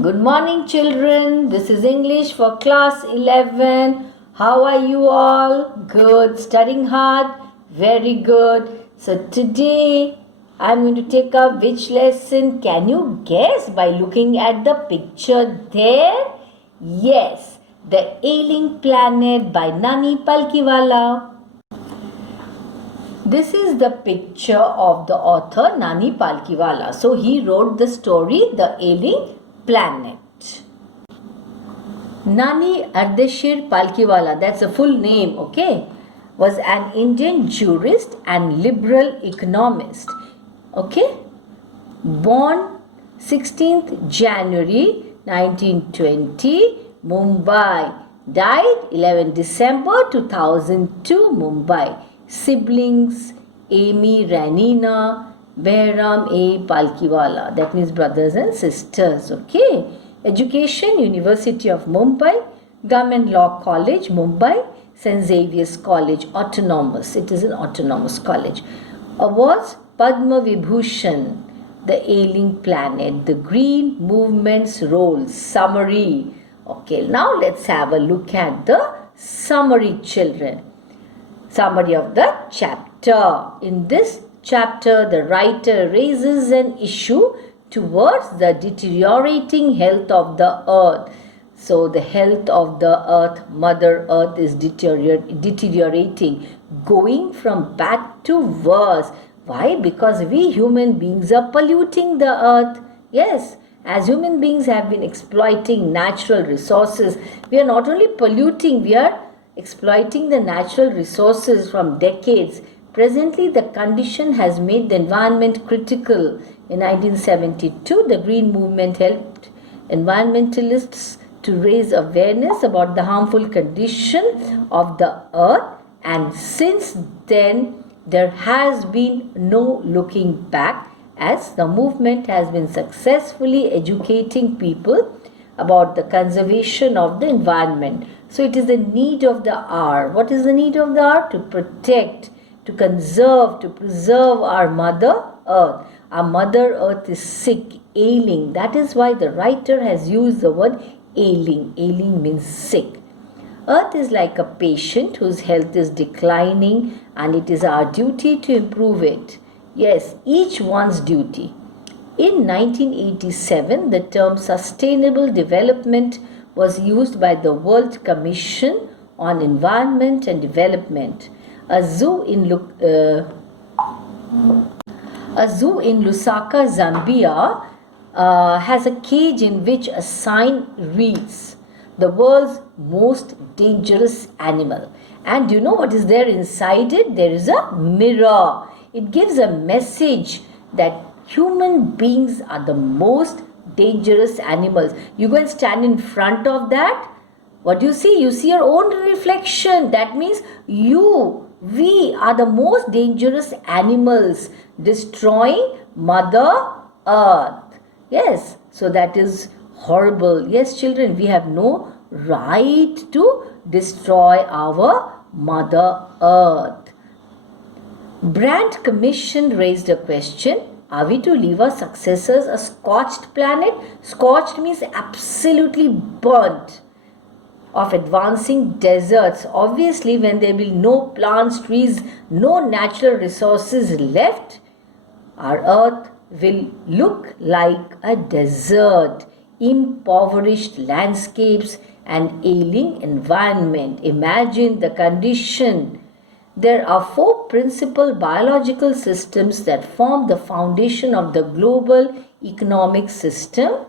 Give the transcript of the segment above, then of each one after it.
Good morning, children. This is English for class 11. How are you all? Good. Studying hard? Very good. So, today I'm going to take up which lesson? Can you guess by looking at the picture there? Yes, The Ailing Planet by Nani Palkiwala. This is the picture of the author Nani Palkiwala. So he wrote the story The Ailing Planet. Nani Ardeshir Palkiwala, that's a full name, okay, was an Indian jurist and liberal economist, okay, born 16th January 1920, Mumbai, died 11 December 2002, Mumbai. Siblings: Amy Ranina, Behram A. Palkiwala, that means brothers and sisters, okay. Education: University of Mumbai, Government Law College, Mumbai, St. Xavier's College, Autonomous, it is an autonomous college. Awards: Padma Vibhushan, The Ailing Planet, The Green Movement's Role, Summary. Okay, now let's have a look at the summary, children. Summary of the chapter. In this chapter, the writer raises an issue towards the deteriorating health of the earth. So, the health of the earth, Mother Earth, is deteriorating, going from bad to worse. Why? Because we human beings are polluting the earth. Yes, as human beings have been exploiting natural resources, we are not only polluting, we are exploiting the natural resources from decades. Presently, the condition has made the environment critical. In 1972, the Green Movement helped environmentalists to raise awareness about the harmful condition of the earth, and since then, there has been no looking back, as the movement has been successfully educating people about the conservation of the environment. So it is the need of the hour. What is the need of the hour? To protect, to conserve, to preserve our Mother Earth. Our Mother Earth is sick, ailing. That is why the writer has used the word ailing. Ailing means sick. Earth is like a patient whose health is declining, and it is our duty to improve it. Yes, each one's duty. In 1987, the term sustainable development was used by the World Commission on Environment and Development. A zoo in Lusaka, Zambia, has a cage in which a sign reads, "The world's most dangerous animal." And do you know what is there inside it? There is a mirror. It gives a message that human beings are the most dangerous animals. You go and stand in front of that. What do you see? You see your own reflection. That means we are the most dangerous animals, destroying Mother Earth. Yes, so that is horrible. Yes, children, we have no right to destroy our Mother Earth. Brandt Commission raised a question. Are we to leave our successors a scorched planet? Scorched means absolutely burnt, of advancing deserts. Obviously, when there will be no plants, trees, no natural resources left, our earth will look like a desert, impoverished landscapes, and ailing environment. Imagine the condition. There are 4 principal biological systems that form the foundation of the global economic system: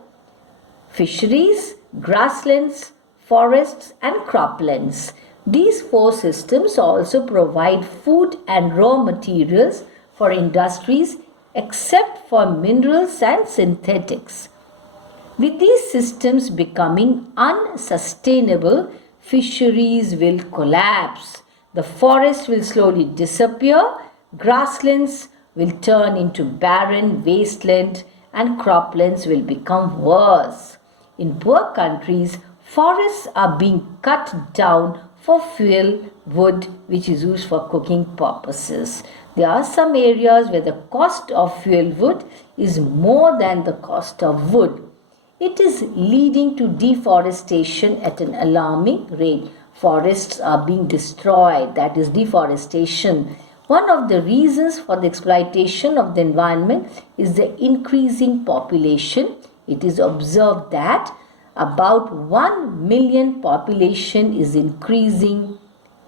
fisheries, grasslands, forests, and croplands. These 4 systems also provide food and raw materials for industries, except for minerals and synthetics. With these systems becoming unsustainable, fisheries will collapse. The forest will slowly disappear, grasslands will turn into barren wasteland, and croplands will become worse. In poor countries, forests are being cut down for fuel wood, which is used for cooking purposes. There are some areas where the cost of fuel wood is more than the cost of wood. It is leading to deforestation at an alarming rate. Forests are being destroyed, that is deforestation. One of the reasons for the exploitation of the environment is the increasing population. It is observed that about 1 million population is increasing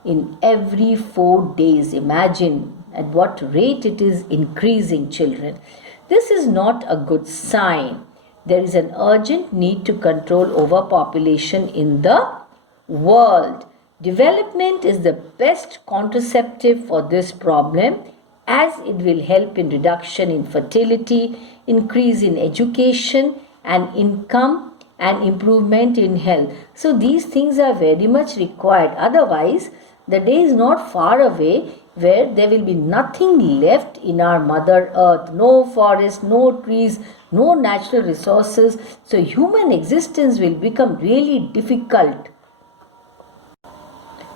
in every 4 days. Imagine at what rate it is increasing, children. This is not a good sign. There is an urgent need to control overpopulation in the world. Development is the best contraceptive for this problem, as it will help in reduction in fertility, increase in education and income, and improvement in health. So these things are very much required. Otherwise, the day is not far away where there will be nothing left in our mother earth. No forest, no trees, no natural resources. So human existence will become really difficult.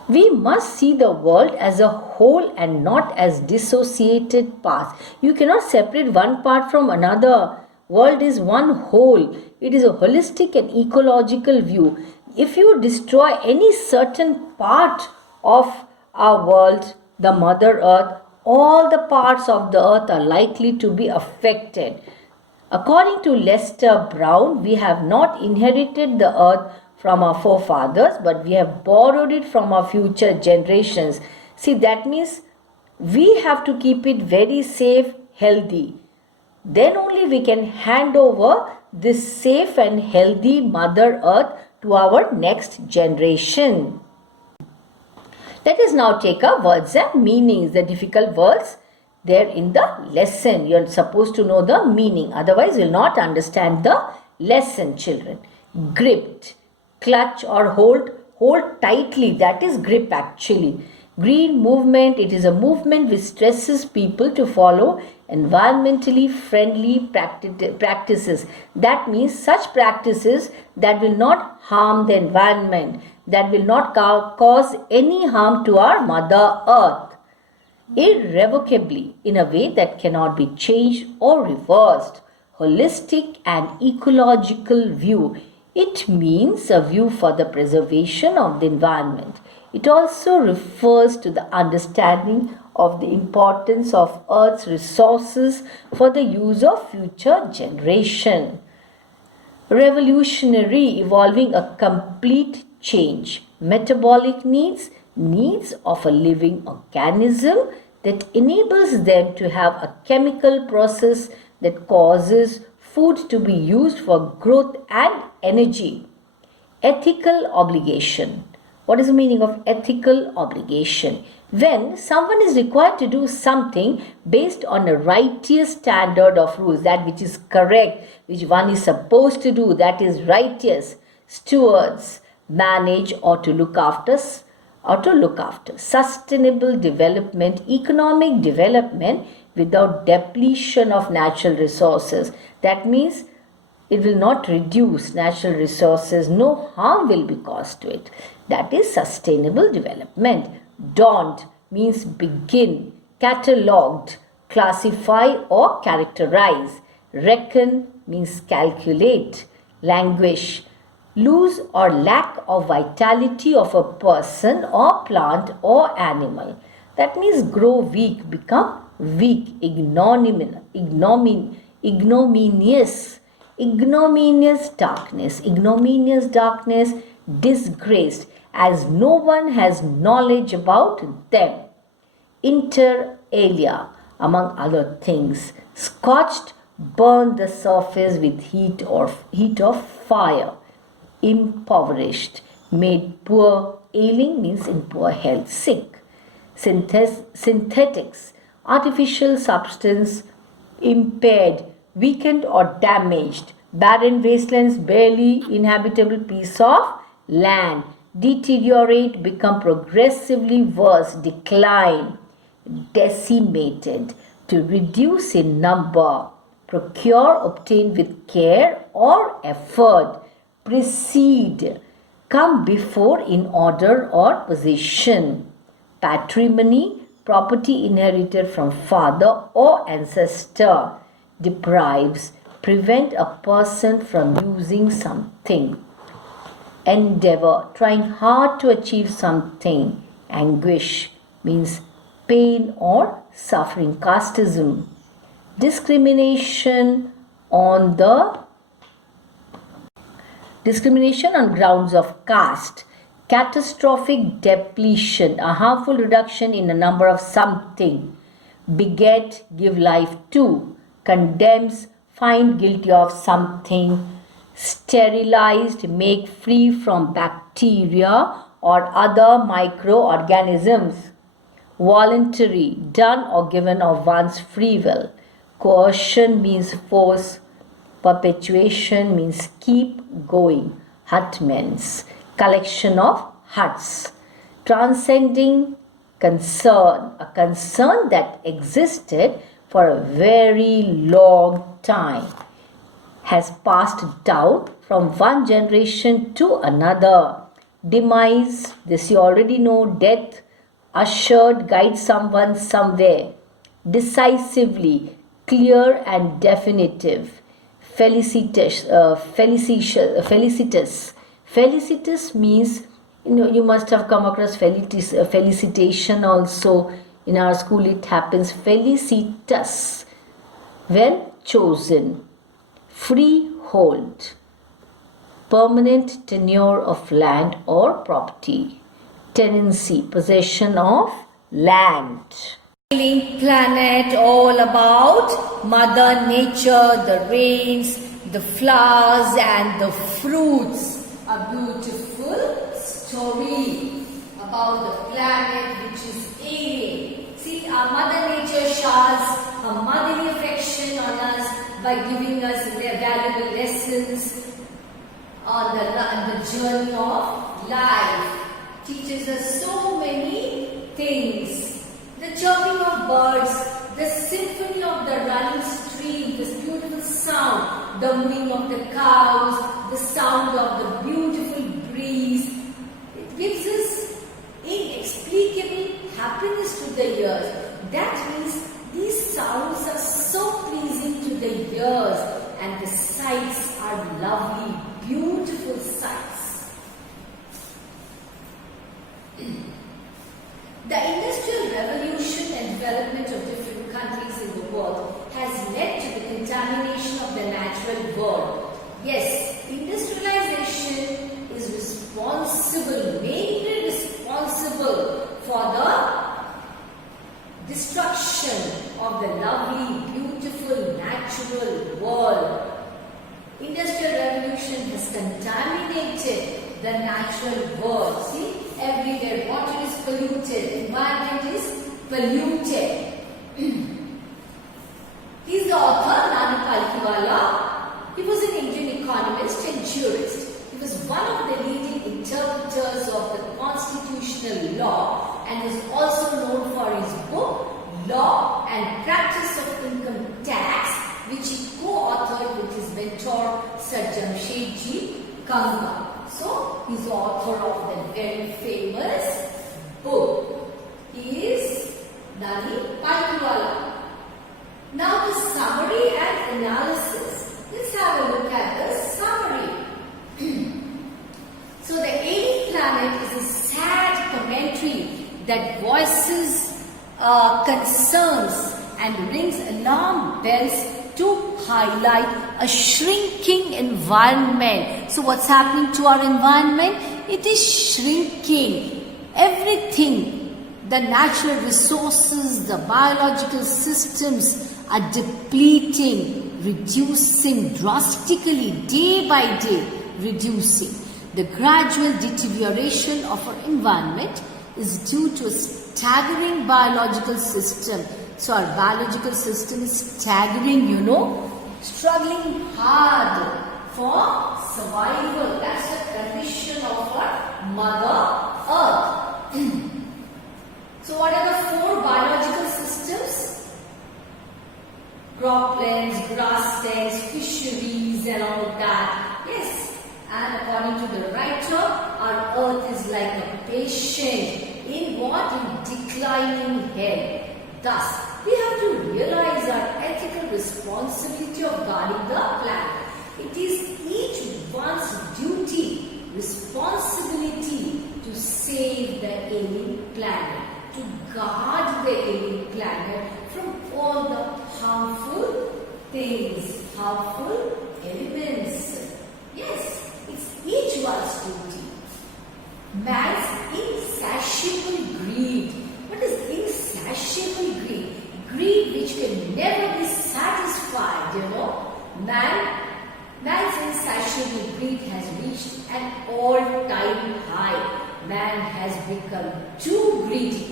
We must see the world as a whole and not as dissociated parts. You cannot separate one part from another. World is one whole. It is a holistic and ecological view. If you destroy any certain part of our world, the mother earth, all the parts of the earth are likely to be affected. According to Lester Brown, we have not inherited the earth from our forefathers, but we have borrowed it from our future generations. See, that means we have to keep it very safe, healthy. Then only we can hand over this safe and healthy mother earth to our next generation. Let us now take our words and meanings, the difficult words there in the lesson. You are supposed to know the meaning, otherwise you will not understand the lesson, children. Gripped, clutch or hold tightly, that is grip actually. Green movement, it is a movement which stresses people to follow environmentally friendly practices. That means such practices that will not harm the environment, that will not cause any harm to our mother earth. Irrevocably, in a way that cannot be changed or reversed. Holistic and ecological view. It means a view for the preservation of the environment. It also refers to the understanding of the importance of Earth's resources for the use of future generation. Revolutionary, evolving a complete change. Metabolic needs, needs of a living organism that enables them to have a chemical process that causes food to be used for growth and energy. Ethical obligation. What is the meaning of ethical obligation? When someone is required to do something based on a righteous standard of rules, that which is correct, which one is supposed to do, that is righteous, stewards, manage or to look after. Sustainable development, economic development without depletion of natural resources. That means it will not reduce natural resources, no harm will be caused to it. That is sustainable development. Daunt means begin, catalogued, classify or characterize. Reckon means calculate. Languish, lose or lack of vitality of a person or plant or animal. That means grow weak, become weak, ignominious, ignominious darkness, disgraced, as no one has knowledge about them. Inter alia, among other things, scorched, burned the surface with heat of fire. Impoverished, made poor, ailing means in poor health, sick. Synthetics, artificial substance, impaired, weakened or damaged. Barren wastelands, barely inhabitable piece of land. Deteriorate, become progressively worse, decline. Decimated, to reduce in number. Procure, obtain with care or effort. Precede, come before in order or position. Patrimony, property inherited from father or ancestor. Deprives, prevent a person from using something. Endeavor, trying hard to achieve something. Anguish means pain or suffering. Casteism, discrimination on grounds of caste. Catastrophic depletion, a harmful reduction in the number of something. Beget, give life to. Condemns, find guilty of something. Sterilized, make free from bacteria or other microorganisms. Voluntary, done or given of one's free will. Coercion means force. Perpetuation means keep going. Hutments, collection of huts. Transcending concern, a concern that existed for a very long time, has passed down from one generation to another. Demise, this you already know. Death, ushered, guide someone somewhere. Decisively, clear and definitive. Felicitous. Felicitous means, you must have come across felicitation also. In our school it happens. Felicitous, well chosen. Freehold, permanent tenure of land or property. Tenancy, possession of land. Healing planet, all about Mother Nature, the rains, the flowers and the fruits. A beautiful story about the planet which is ailing. See, our Mother Nature showers her motherly affection on us by giving us their valuable lessons on the journey of life. Teaches us so many things. The chirping of birds, the symphony of the running stream, this beautiful sound, the mooing of the cows, the sound of the beautiful breeze. It gives us inexplicable happiness to the ears. That means these sounds are so pleasing to the ears, and the sights are lovely, beautiful sights. The industrial revolution and development of different countries in the world has led to the contamination of the natural world. Yes, industrialization is responsible, mainly responsible for the destruction of the lovely, beautiful, natural world. Industrial revolution has contaminated the natural world. See, everywhere water is polluted, environment is polluted. He is the author, Nana Palkiwala. He was an Indian economist and jurist. He was one of the leading interpreters of the constitutional law and is also known for his book, Law and Practice of Income Tax, which he co-authored with his mentor, Sir Jamshedji Kanga. So, he is the author of the very famous book. He is Nani Palkiwala. Now, the summary and analysis. Let's have a look at the summary. So, the ailing planet is a sad commentary that voices concerns and rings alarm bells to highlight a shrinking environment. So what's happening to our environment? It is shrinking. Everything, the natural resources, the biological systems are depleting, reducing drastically, day by day, reducing. The gradual deterioration of our environment is due to a staggering biological system. So our biological system is staggering, struggling hard for survival. That's the condition of our Mother Earth. So what are the 4 biological systems? Croplands, grasslands, fisheries and all that. Yes. And according to the writer, our earth is like a patient in what? In declining health. Thus, we have to realize our ethical responsibility of guarding the planet. It is each one's duty, responsibility to save the alien planet, to guard the alien planet from all the harmful things, harmful elements. Yes, it's each one's duty. Man's insatiable greed. What is insatiable greed? Greed which can never be satisfied, Man's insatiable greed has reached an all-time high. Man has become too greedy.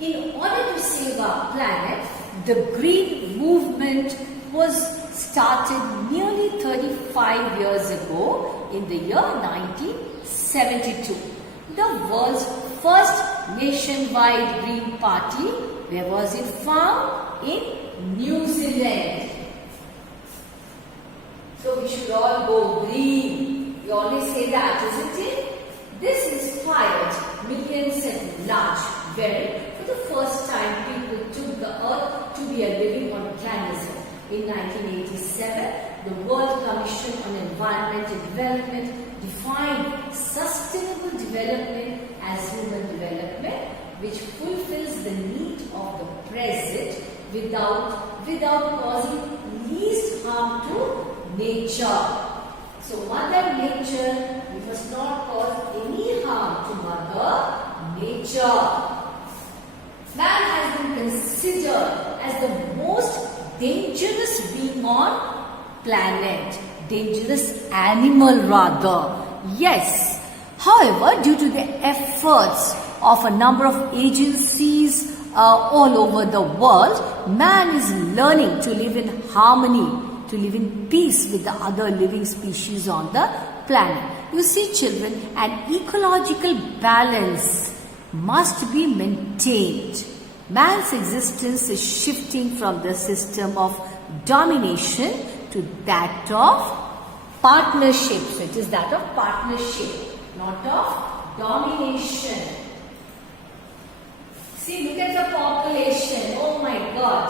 In order to save our planet, the green movement was started nearly 35 years ago in the year 1972. The world's first nationwide Green Party, where was it found? In New Zealand. So we should all go green. We always say that, isn't it? This inspired millions at large, where for the first time people took the earth to be a living organism. In 1987, the World Commission on Environmental Development defined sustainable development as human development which fulfills the need of the present without causing least harm to nature. So Mother Nature, we must not cause any harm to Mother Nature. Man has been considered as the most dangerous being on planet. Dangerous animal rather. Yes. However, due to the efforts of a number of agencies all over the world, man is learning to live in harmony, to live in peace with the other living species on the planet. You see, children, an ecological balance must be maintained. Man's existence is shifting from the system of domination to that of partnership. So it is that of partnership, not of domination. See, look at the population. Oh my God.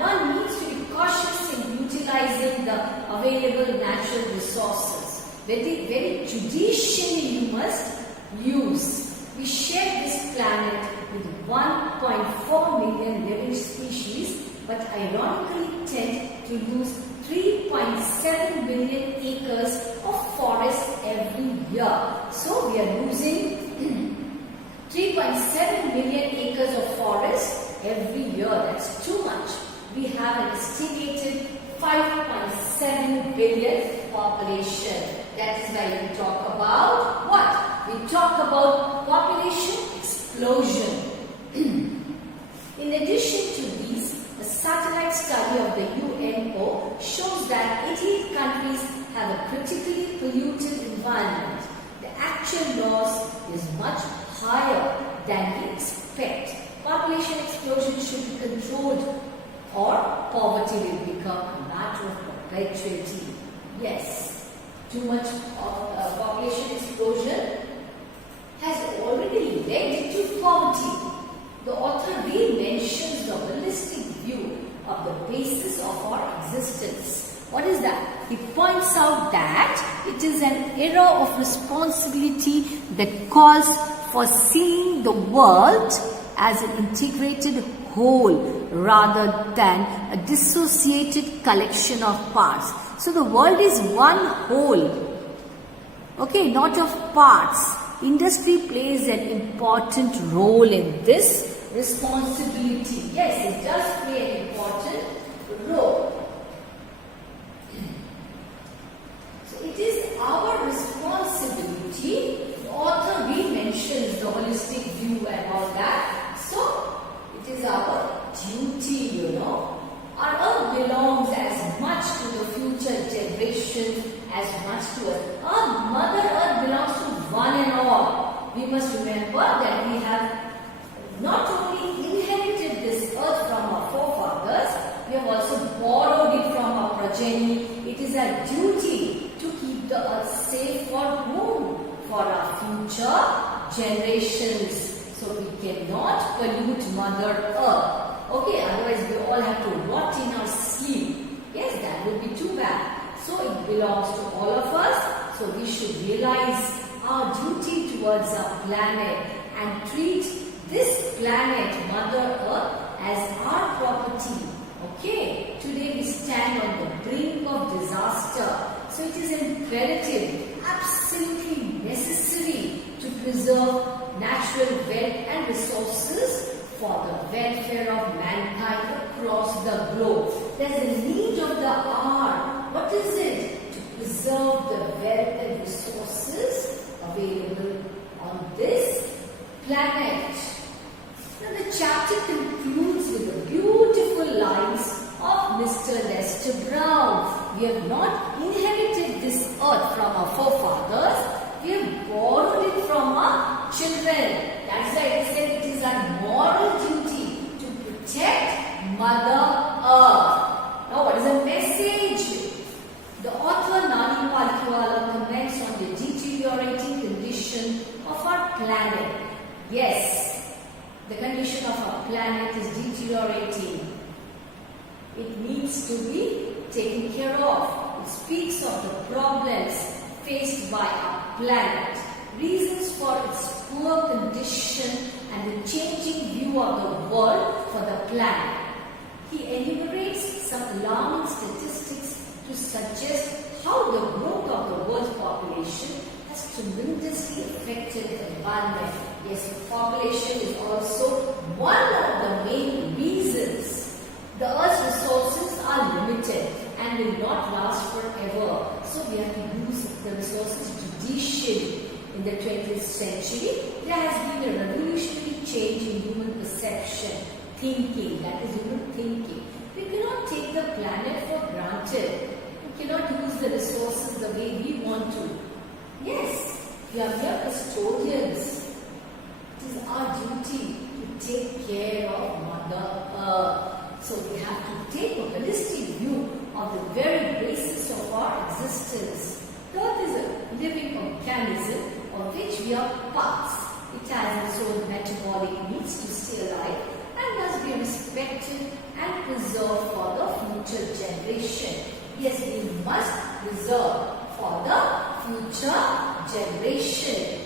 One needs to be cautious in utilizing the available natural resources. Very, very judiciously you must use. We share this planet with 1.4 million living species, but ironically tend to lose 3.7 billion acres of forest every year. So we are losing 3.7 million acres of forest every year. That's too much. We have an estimated 5.7 billion population. That is why we talk about what? We talk about population explosion. In addition to these, a satellite study of the UNO shows that 88 countries have a critically polluted environment. The actual loss is much higher than we expect. Population explosion should be controlled or poverty will become a matter of perpetuity. Yes, too much of population explosion has already led to poverty. The author re-mentions the holistic view of the basis of our existence. What is that? He points out that it is an era of responsibility that calls for seeing the world as an integrated whole rather than a dissociated collection of parts. So the world is one whole, okay, not of parts. Industry plays an important role in this responsibility. Yes, it does play an important role. So it is our responsibility. The author mentions the holistic view and all that. So it is our duty, Our earth belongs as much to the future generation as much to us. Our Mother Earth belongs to one and all. We must remember that we have not only inherited this earth from our forefathers, we have also borrowed it from our progeny. It is our duty to keep the earth safe for whom? For our future generations. So we cannot pollute Mother Earth. Okay, otherwise we all have to rot in our sleep. Yes, that would be too bad. So it belongs to all of us. So we should realize our duty towards our planet and treat this planet, Mother Earth, as our property. Okay, today we stand on the brink of disaster. So it is imperative, absolutely necessary to preserve natural wealth and resources for the welfare of mankind across the globe. There is a need of the hour. What is it? To preserve the wealth and resources available on this planet. Now the chapter concludes with the beautiful lines of Mr. Lester Brown. We have not inherited this earth from our forefathers. We have borrowed it from our children. That's why it said it is our moral duty to protect Mother Earth. Now what is the message? The author Nani Palkiwala comments on the deteriorating condition of our planet. Yes, the condition of our planet is deteriorating. It needs to be taken care of. It speaks of the problems faced by our planet, reasons for its poor condition and the changing view of the world for the planet. He enumerates some alarming statistics to suggest how the growth of the world's population has tremendously affected the environment. Yes, population is also one of the main reasons. The Earth's resources are limited and will not last forever. So we have to use the resources judiciously. In the 20th century, there has been a revolutionary change in human perception, thinking, that is human thinking. We cannot take the planet for granted. We cannot use the resources the way we want to. Yes, we are mere custodians. It is our duty to take care of Mother Earth. So we have to take a holistic view of the very basis of our existence. The Earth is a living organism of which we are parts. It has its own metabolic needs to stay alive and must be respected and preserved for the future generation. Yes, we must preserve for the future generation.